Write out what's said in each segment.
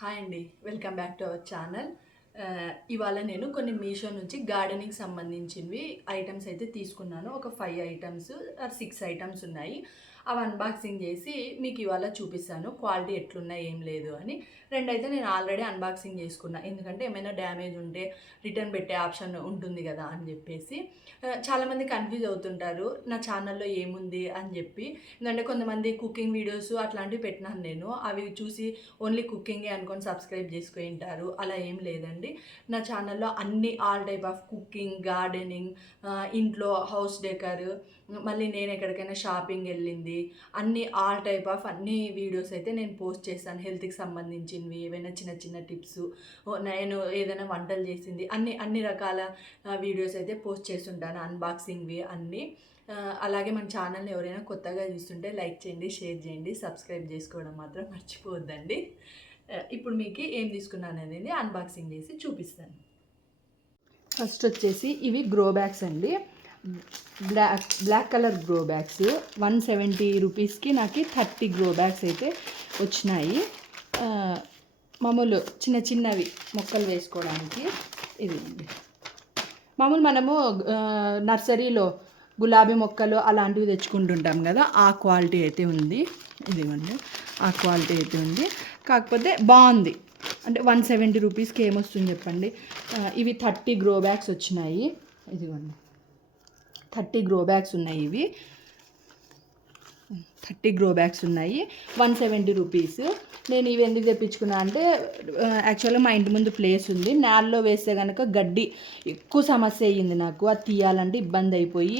Hi అండి. Welcome back to our channel ఇవాళ నేను కొన్ని మీషో నుంచి గార్డెనింగ్ సంబంధించినవి ఐటమ్స్ అయితే తీసుకున్నాను. ఒక five items or six items ఉన్నాయి. అవి అన్బాక్సింగ్ చేసి మీకు ఇవాళ చూపిస్తాను. క్వాలిటీ ఎట్లున్నాయి ఏం లేదు అని. రెండైతే నేను ఆల్రెడీ అన్బాక్సింగ్ చేసుకున్నా. ఎందుకంటే ఏమైనా డ్యామేజ్ ఉంటే రిటర్న్ పెట్టే ఆప్షన్ ఉంటుంది కదా అని చెప్పేసి. చాలామంది కన్ఫ్యూజ్ అవుతుంటారు. నా ఛానల్లో ఏముంది అని చెప్పి. ఎందుకంటే కొంతమంది కుకింగ్ వీడియోస్ అట్లాంటివి పెట్టినాను నేను. అవి చూసి ఓన్లీ కుకింగే అనుకొని సబ్స్క్రైబ్ చేసుకుని ఉంటారు. అలా ఏం లేదండి. నా ఛానల్లో అన్ని all type of cooking gardening ఇంట్లో హౌస్ డెకర్ మళ్ళీ నేను ఎక్కడికైనా షాపింగ్ వెళ్ళింది అన్ని ఆల్ టైప్ ఆఫ్ అన్ని వీడియోస్ అయితే నేను పోస్ట్ చేస్తాను హెల్త్కి సంబంధించినవి ఏవైనా చిన్న చిన్న టిప్స్ నేను ఏదైనా వంటలు చేసింది అన్ని అన్ని రకాల వీడియోస్ అయితే పోస్ట్ చేస్తుంటాను అన్బాక్సింగ్వి అన్నీ. అలాగే మన ఛానల్ని ఎవరైనా కొత్తగా చూస్తుంటే లైక్ చేయండి షేర్ చేయండి సబ్స్క్రైబ్ చేసుకోవడం మాత్రం మర్చిపోవద్దండి. ఇప్పుడు మీకు ఏం తీసుకున్నాను అనేది అన్బాక్సింగ్ చేసి చూపిస్తాను. ఫస్ట్ వచ్చేసి ఇవి గ్రో బ్యాగ్స్ అండి. Black black colour grow bags. One seventy రూపీస్కి నాకు థర్టీ గ్రో బ్యాగ్స్ అయితే వచ్చినాయి. మామూలు చిన్న చిన్నవి మొక్కలు వేసుకోవడానికి ఇది మామూలు మనము నర్సరీలో గులాబీ మొక్కలు అలాంటివి తెచ్చుకుంటుంటాం కదా ఆ క్వాలిటీ అయితే ఉంది. ఇదిగోండి ఆ క్వాలిటీ అయితే ఉంది. కాకపోతే బాగుంది. అంటే వన్ సెవెంటీ రూపీస్కి ఏమొస్తుంది చెప్పండి? ఇవి థర్టీ గ్రో బ్యాగ్స్ వచ్చినాయి. ఇదిగోండి. థర్టీ గ్రో బ్యాగ్స్ ఉన్నాయి ఇవి. థర్టీ గ్రో బ్యాగ్స్ ఉన్నాయి. One seventy rupees. నేను ఇవి ఎందుకు తెప్పించుకున్నా అంటే యాక్చువల్గా మా ఇంటి ముందు ప్లేస్ ఉంది. నేలలో వేస్తే కనుక గడ్డి ఎక్కువ సమస్య అయ్యింది నాకు. అది తీయాలంటే ఇబ్బంది అయిపోయి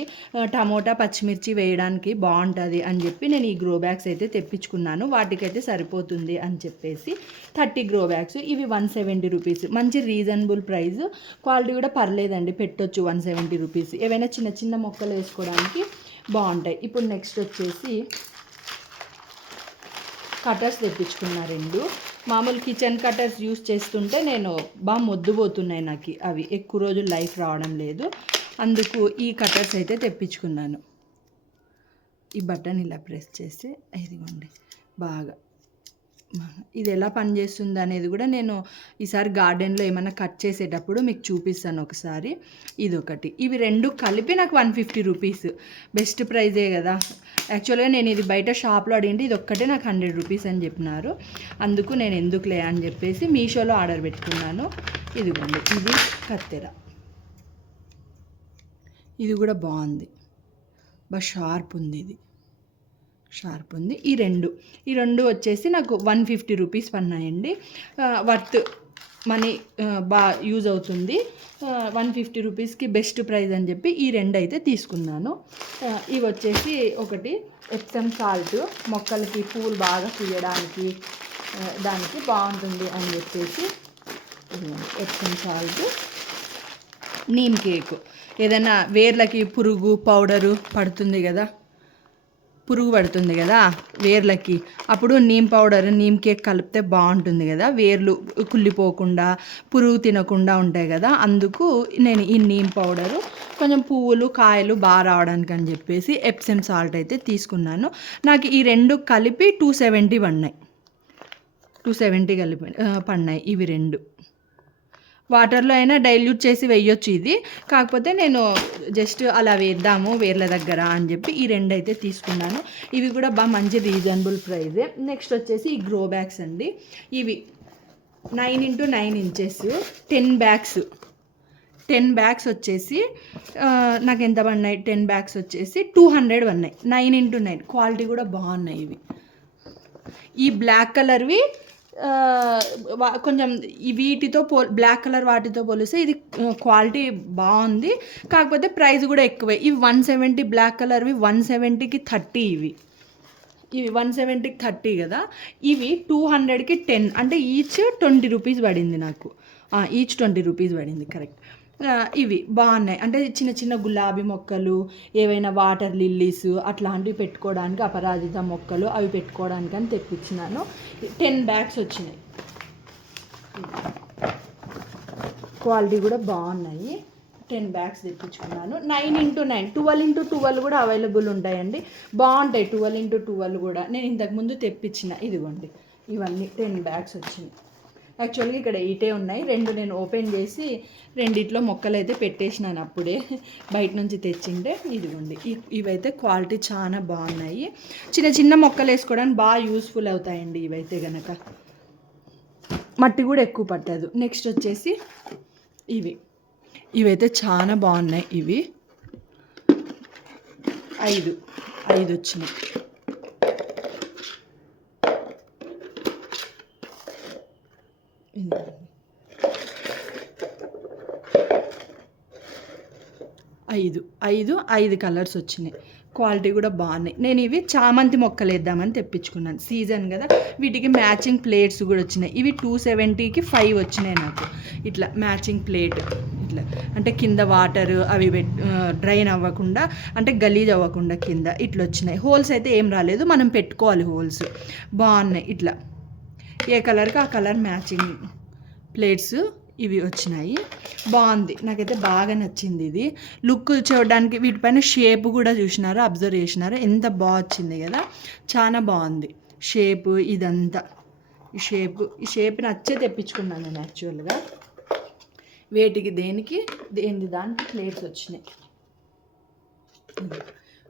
టమోటా పచ్చిమిర్చి వేయడానికి బాగుంటుంది అని చెప్పి నేను ఈ గ్రో బ్యాగ్స్ అయితే తెప్పించుకున్నాను. వాటికైతే సరిపోతుంది అని చెప్పేసి థర్టీ గ్రో బ్యాగ్స్. ఇవి వన్ సెవెంటీ రూపీస్. మంచి రీజనబుల్ ప్రైస్ క్వాలిటీ కూడా పర్లేదండి. పెట్టొచ్చు వన్ సెవెంటీ రూపీస్. ఏవైనా చిన్న చిన్న మొక్కలు వేసుకోవడానికి బాగుంటాయి. ఇప్పుడు నెక్స్ట్ వచ్చేసి కటర్స్ తెప్పించుకున్నా రెండు. మామూలు కిచెన్ కటర్స్ యూస్ చేస్తుంటే నేను బాగా మొద్దుపోతున్నాయి నాకు. అవి ఎక్కువ రోజులు లైఫ్ రావడం లేదు. అందుకు ఈ కటర్స్ అయితే తెప్పించుకున్నాను. ఈ బటన్ ఇలా ప్రెస్ చేసి ఇదిగోండి బాగా ఇది ఎలా పనిచేస్తుంది అనేది కూడా నేను ఈసారి గార్డెన్లో ఏమైనా కట్ చేసేటప్పుడు మీకు చూపిస్తాను ఒకసారి. ఇది ఒకటి ఇవి రెండు కలిపి నాకు వన్ ఫిఫ్టీ రూపీస్. బెస్ట్ ప్రైజే కదా. యాక్చువల్గా నేను ఇది బయట షాప్లో అడిగింటే ఇది ఒక్కటే నాకు హండ్రెడ్ రూపీస్ అని చెప్పినారు. అందుకు నేను ఎందుకులే అని చెప్పేసి మీషోలో ఆర్డర్ పెట్టుకున్నాను. ఇదిగోండి. ఇది కత్తెర. ఇది కూడా బాగుంది. బాగా షార్ప్ ఉంది ఇది. షార్ప్ ఉంది. ఈ రెండు. ఈ రెండు వచ్చేసి నాకు వన్ ఫిఫ్టీ రూపీస్ పన్నాయండి. వర్త్ మనీ బాగా యూజ్ అవుతుంది. వన్ ఫిఫ్టీ రూపీస్కి బెస్ట్ ప్రైస్ అని చెప్పి ఈ రెండు అయితే తీసుకున్నాను. ఇవి వచ్చేసి ఒకటి ఎప్సమ్ సాల్ట్ మొక్కలకి పూలు బాగా తీయడానికి దానికి బాగుంటుంది అని చెప్పేసి ఎప్సమ్ సాల్ట్. Neem cake. ఏదైనా వేర్లకి పురుగు పౌడరు పడుతుంది కదా పురుగు పడుతుంది కదా వేర్లకి. అప్పుడు నీమ్ పౌడర్ నీమ్ కేక్ కలిపితే బాగుంటుంది కదా వేర్లు కుళ్ళిపోకుండా పురుగు తినకుండా ఉంటాయి కదా. అందుకు నేను ఈ నీమ్ పౌడరు కొంచెం పువ్వులు కాయలు బాగా రావడానికి అని చెప్పేసి ఎప్సెమ్ సాల్ట్ అయితే తీసుకున్నాను. నాకు ఈ రెండు కలిపి టూ సెవెంటీ పడినాయి. టూ సెవెంటీ కలిపి పడినాయి ఇవి రెండు. వాటర్లో అయినా డైల్యూట్ చేసి వేయొచ్చు ఇది. కాకపోతే నేను జస్ట్ అలా వేద్దాము వేర్ల దగ్గర అని చెప్పి ఈ రెండు అయితే తీసుకున్నాను. ఇవి కూడా బాగా మంచి రీజనబుల్ ప్రైజే. నెక్స్ట్ వచ్చేసి ఈ గ్రో బ్యాగ్స్ అండి. ఇవి nine into nine inches ten bags. Ten bags వచ్చేసి నాకు ఎంత పడినాయి? టెన్ బ్యాగ్స్ వచ్చేసి టూ హండ్రెడ్ పడినాయి. Nine into nine. క్వాలిటీ కూడా బాగున్నాయి ఇవి. ఈ బ్లాక్ కలర్వి కొంచెం వీటితో పో బ్లాక్ కలర్ వాటితో పోలిస్తే ఇది క్వాలిటీ బాగుంది. కాకపోతే ప్రైస్ కూడా ఎక్కువే. ఇవి వన్ సెవెంటీ బ్లాక్ కలర్వి వన్ సెవెంటీకి థర్టీ ఇవి. ఇవి వన్ సెవెంటీకి థర్టీ కదా. ఇవి టూ హండ్రెడ్కి టెన్ అంటే ఈచ్ ట్వంటీ రూపీస్ పడింది నాకు. ఈచ్ ట్వంటీ రూపీస్ పడింది కరెక్ట్ ఇవి బాగున్నాయి. అంటే చిన్న చిన్న గులాబీ మొక్కలు ఏవైనా వాటర్ లిల్లీస్ అట్లాంటివి పెట్టుకోవడానికి అపరాజిత మొక్కలు అవి పెట్టుకోవడానికి అని తెప్పించినాను. టెన్ బ్యాగ్స్ వచ్చినాయి. క్వాలిటీ కూడా బాగున్నాయి. టెన్ బ్యాగ్స్ తెప్పించుకున్నాను. Nine into nine twelve into twelve కూడా అవైలబుల్ ఉంటాయండి. బాగుంటాయి ట్వెల్వ్ ఇంటూ ట్వెల్వ్ కూడా. నేను ఇంతకుముందు తెప్పించిన ఇదిగోండి. ఇవన్నీ టెన్ బ్యాగ్స్ వచ్చినాయి. యాక్చువల్గా ఇక్కడ ఇటే ఉన్నాయి. రెండు నేను ఓపెన్ చేసి రెండిట్లో మొక్కలు అయితే పెట్టేసినాను అప్పుడే. బయట నుంచి తెచ్చిండే. ఇదిగోండి. ఇ- ఇవైతే క్వాలిటీ చాలా బాగున్నాయి. చిన్న చిన్న మొక్కలు వేసుకోవడానికి బాగా యూస్ఫుల్ అవుతాయండి ఇవైతే గనక. మట్టి కూడా ఎక్కువ పట్టదు. నెక్స్ట్ వచ్చేసి ఇవి. ఇవైతే చాలా బాగున్నాయి ఇవి. ఐదు. ఐదు వచ్చినాయి ఇదిగోండి. ఐదు ఐదు ఐదు కలర్స్ వచ్చినాయి. క్వాలిటీ కూడా బాగున్నాయి. నేను ఇవి చామంతి మొక్కలు వేద్దామని తెప్పించుకున్నాను. సీజన్ కదా వీటికి మ్యాచింగ్ ప్లేట్స్ కూడా వచ్చినాయి. ఇవి టూ సెవెంటీకి ఫైవ్ వచ్చినాయి నాకు. ఇట్లా మ్యాచింగ్ ప్లేట్ ఇట్లా. అంటే కింద వాటర్ అవి డ్రైన్ అవ్వకుండా అంటే గలీజ్ అవ్వకుండా కింద ఇట్లా వచ్చినాయి. హోల్స్ అయితే ఏం రాలేదు మనం పెట్టుకోవాలి హోల్స్. బాగున్నాయి ఇట్లా. ఏ కలర్కి ఆ కలర్ మ్యాచింగ్ ప్లేట్స్ ఇవి వచ్చినాయి. బాగుంది. నాకైతే బాగా నచ్చింది ఇది. లుక్ చూడడానికి వీటిపైన షేప్ కూడా చూసినారు? అబ్జర్వ్ చేసినారు? ఎంత బాగా వచ్చింది కదా? చాలా బాగుంది. షేప్ ఇదంతా. ఈ షేప్ ఈ షేప్ నచ్చే తెప్పించుకున్నాను నేను యాక్చువల్గా వేటికి దేనికి? దేని దానికి ప్లేట్స్ వచ్చినాయి.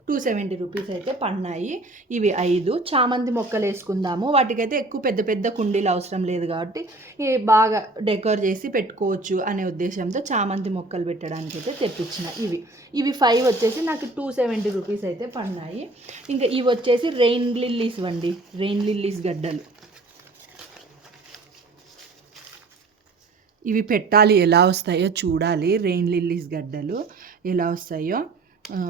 టూ సెవెంటీ రూపీస్ అయితే పడినాయి ఇవి ఐదు. చామంతి మొక్కలు వేసుకుందాము. వాటికైతే ఎక్కువ పెద్ద పెద్ద కుండీలు అవసరం లేదు కాబట్టి బాగా డెకర్ చేసి పెట్టుకోవచ్చు అనే ఉద్దేశంతో చామంతి మొక్కలు పెట్టడానికి అయితే తెప్పించిన ఇవి. ఇవి ఫైవ్ వచ్చేసి నాకు టూ సెవెంటీ రూపీస్ అయితే పడినాయి ఇంకా ఇవి వచ్చేసి రెయిన్ లిల్లీస్ వండి. రెయిన్ లిల్లీస్ గడ్డలు. ఇవి పెట్టాలి. ఎలా వస్తాయో చూడాలి. రెయిన్ లిల్లీస్ గడ్డలు ఎలా వస్తాయో.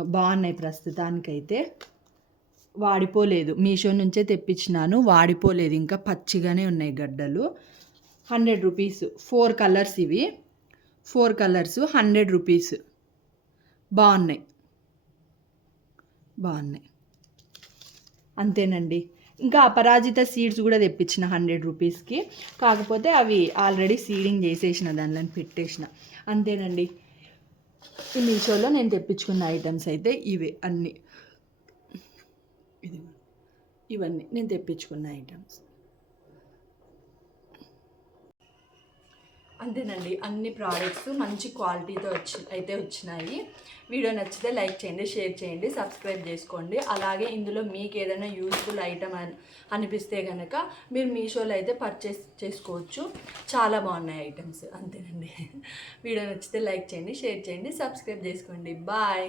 బాగున్నాయి ప్రస్తుతానికైతే. వాడిపోలేదు. మీషో నుంచే తెప్పించినాను. వాడిపోలేదు. ఇంకా పచ్చిగానే ఉన్నాయి గడ్డలు. Hundred rupees. ఫోర్ కలర్స్ ఇవి. Four colours hundred rupees. బాగున్నాయి. బాగున్నాయి. అంతేనండి. ఇంకా అపరాజిత సీడ్స్ కూడా తెప్పించిన హండ్రెడ్ రూపీస్కి. కాకపోతే అవి ఆల్రెడీ సీడింగ్ చేసేసిన దానిలో పెట్టేసిన. అంతేనండి. ఈ మీషోలో నేను తెప్పించుకున్న ఐటమ్స్ అయితే ఇవే అన్నీ. ఇవన్నీ. నేను తెప్పించుకున్న ఐటమ్స్ అంతేనండి. అన్ని ప్రోడక్ట్స్ మంచి క్వాలిటీతో వచ్చి అయితే వచ్చినాయి. వీడియో నచ్చితే లైక్ చేయండి షేర్ చేయండి సబ్స్క్రైబ్ చేసుకోండి. అలాగే ఇందులో మీకు ఏదైనా యూస్ఫుల్ ఐటమ్ అని అనిపిస్తే కనుక మీరు మీషోలో అయితే పర్చేస్ చేసుకోవచ్చు. చాలా బాగున్నాయి ఐటమ్స్ అంతేనండి. వీడియో నచ్చితే లైక్ చేయండి షేర్ చేయండి సబ్స్క్రైబ్ చేసుకోండి. బాయ్